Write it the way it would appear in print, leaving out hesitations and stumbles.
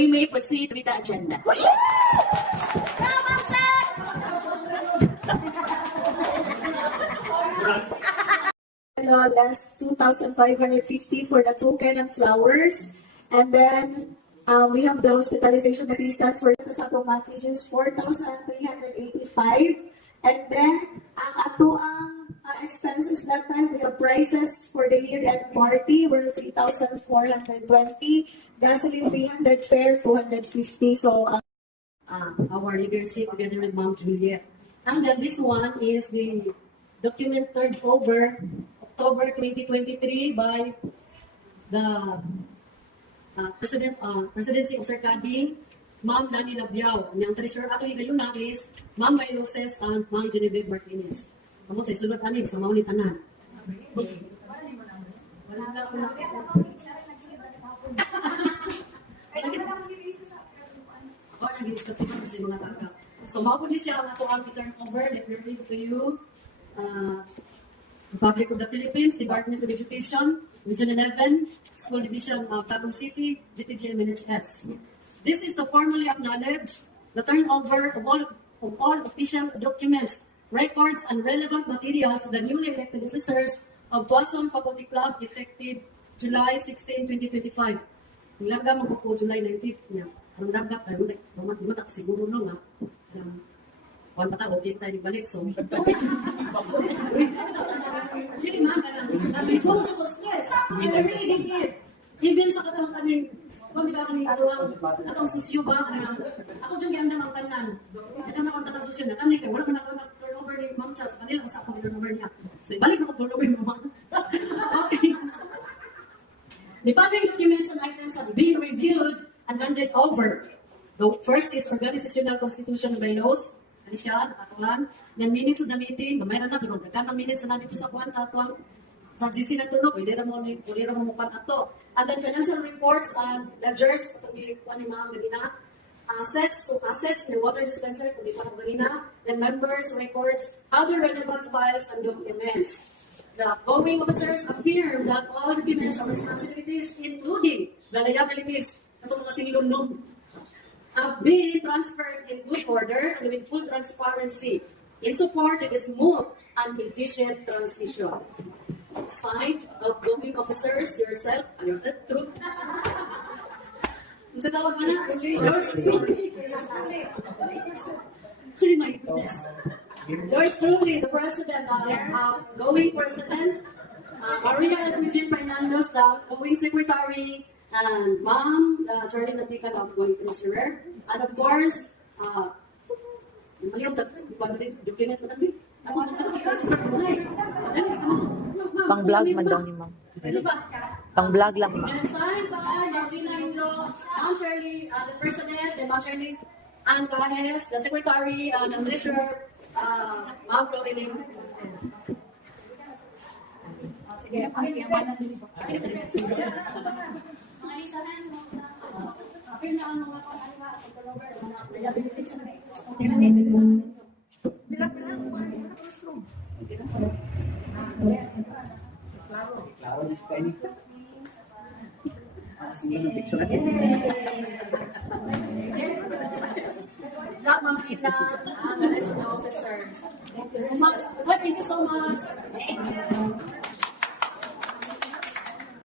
we may proceed with the agenda. That's 2,550 for the token and flowers. And then we have the hospitalization assistance for the Sato monthly dues, 4,385. And then ang expenses that time, we have prices for the year-end party were 3,420, gasoline 300, fare 250. So our leadership together with Ma'am Juliet. And then this one is the document turned over October 2023 by the Presidency of Sir Kadi, Ma'am Dani Labiao. Ang treasurer ato yung na is Ma'am Bailoses and Ma'am Genevieve Martinez. Kamot sa isulot ani sa maunit tanan. Wala na ko na. So, maupod siya ang ato ang turn over. Let me read to you. Republic of the Philippines, Department of Education, Region 11, School Division of Tagum City, GTG MNHS. This is to formally acknowledge the turnover of all official documents, records, and relevant materials to the newly elected officers of Tuason Faculty Club effective July 16, 2025. Ilangga mo ko July 19 niya. Ang dapat, di mo siguro no nga. Kung bata, okay tayo balik. So, hindi man, natin ito, yes, I really did. Even sa katong kaning, pamita kaning atong sisyo ba, ako dyan ganda ng tanan. Ito na kong tanang sisyo na, kanin kayo, wala ko na turnover ni Ma'am Charles, kanila sa akong turnover niya. So, ibalik na ko turnover ni Ma'am. Okay. The following documents and items have been reviewed and handed over. The first is organizational constitution by laws. Ano siya? Nakatuan. Then minutes of the meeting. Mayroon na, pero nagkanang minutes na nandito sa GC na tunog. Pwede na mo mupan ato. And then financial reports and ledgers. Ito ni Ma'am Medina. Assets, may water dispenser. Ito ni Ma'am Medina. Then members, records, other relevant files and documents. The going officers affirm that all documents and responsibilities, including the liabilities, ito mga sinilunong, have been transferred in good order and with full transparency in support of a smooth and efficient transition. Signed, outgoing officers, yourself, and your truth. Ang tawag mo na? Yours truly. Oh my goodness. Yours truly, the President, outgoing President, Maria Eugene Fernandez, the outgoing Secretary, and Ma'am Charlie Natika, the outgoing Treasurer, and of course, document mo natin. Pang-vlog man daw ni Ma'am. Pang-vlog lang, Ma'am. And signed by Ma'am Gina Indro, Ma'am Shirley, the President, and Ma'am Shirley Ann Pajes, the Secretary, and the Treasurer, Ma'am Floreline. Sige, Ma'am Gina, the rest of the officers. Thank you so much.